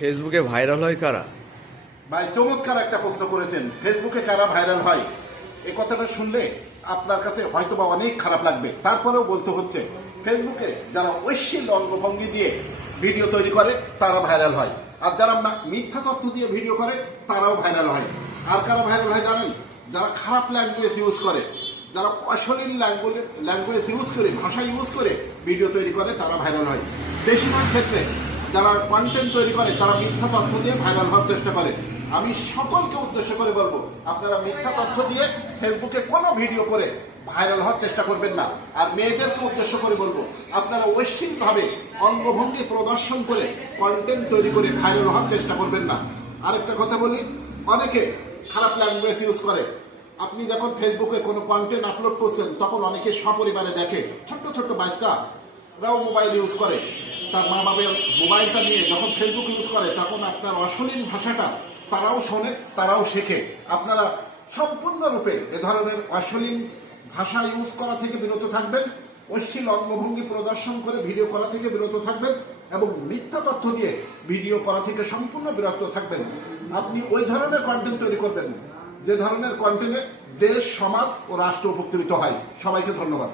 ফেসবুকে ভাইরাল হয় কারা? ভাই চমৎকার একটা প্রশ্ন করেছেন। ফেসবুকে কারা ভাইরাল হয়, এই কথাটা শুনলে আপনার কাছে হয়তোবা অনেক খারাপ লাগবে, তারপরেও বলতে হচ্ছে ফেসবুকে যারা ঐশ্লীল অঙ্গভঙ্গি দিয়ে ভিডিও তৈরি করে তারা ভাইরাল হয়, আর যারা মিথ্যা তথ্য দিয়ে ভিডিও করে তারাও ভাইরাল হয়। আর কারা ভাইরাল হয় জানেন? যারা খারাপ ল্যাঙ্গুয়েজ ইউজ করে, যারা অশ্লীল ল্যাঙ্গুয়েজ ইউজ করে, ভাষা ইউজ করে ভিডিও তৈরি করে তারা ভাইরাল হয়। বেশিরভাগ ক্ষেত্রে যারা কন্টেন্ট তৈরি করে তারা মিথ্যা তথ্য দিয়ে ভাইরাল হওয়ার চেষ্টা করে। আমি সকলকে উদ্দেশ্য করে বলবো, আপনারা মিথ্যা তথ্য দিয়ে ফেসবুকে কোনো ভিডিও করে ভাইরাল হওয়ার চেষ্টা করবেন না। আর মেয়েদেরকে উদ্দেশ্য করে বলবো, আপনারা ঐশ্লীলভাবে অঙ্গভঙ্গি প্রদর্শন করে কন্টেন্ট তৈরি করে ভাইরাল হওয়ার চেষ্টা করবেন না। আরেকটা কথা বলি, অনেকে খারাপ ল্যাঙ্গুয়েজ ইউজ করে। আপনি যখন ফেসবুকে কোনো কন্টেন্ট আপলোড করছেন তখন অনেকে সপরিবারে দেখে। ছোট্ট ছোট্ট বাচ্চারাও মোবাইল ইউজ করে, তার মা বাবার মোবাইলটা নিয়ে যখন ফেসবুক ইউজ করে তখন আপনার অশ্লীল ভাষাটা তারাও শোনে, তারাও শেখে। আপনারা সম্পূর্ণরূপে এ ধরনের অশ্লীল ভাষা ইউজ করা থেকে বিরত থাকবেন, অশ্লীল অঙ্গভঙ্গি প্রদর্শন করে ভিডিও করা থেকে বিরত থাকবেন এবং মিথ্যা তথ্য দিয়ে ভিডিও করা থেকে সম্পূর্ণ বিরত থাকবেন। আপনি ওই ধরনের কন্টেন্ট তৈরি করবেন যে ধরনের কন্টেন্টে দেশ, সমাজ ও রাষ্ট্র উপকৃত হয়। সবাইকে ধন্যবাদ।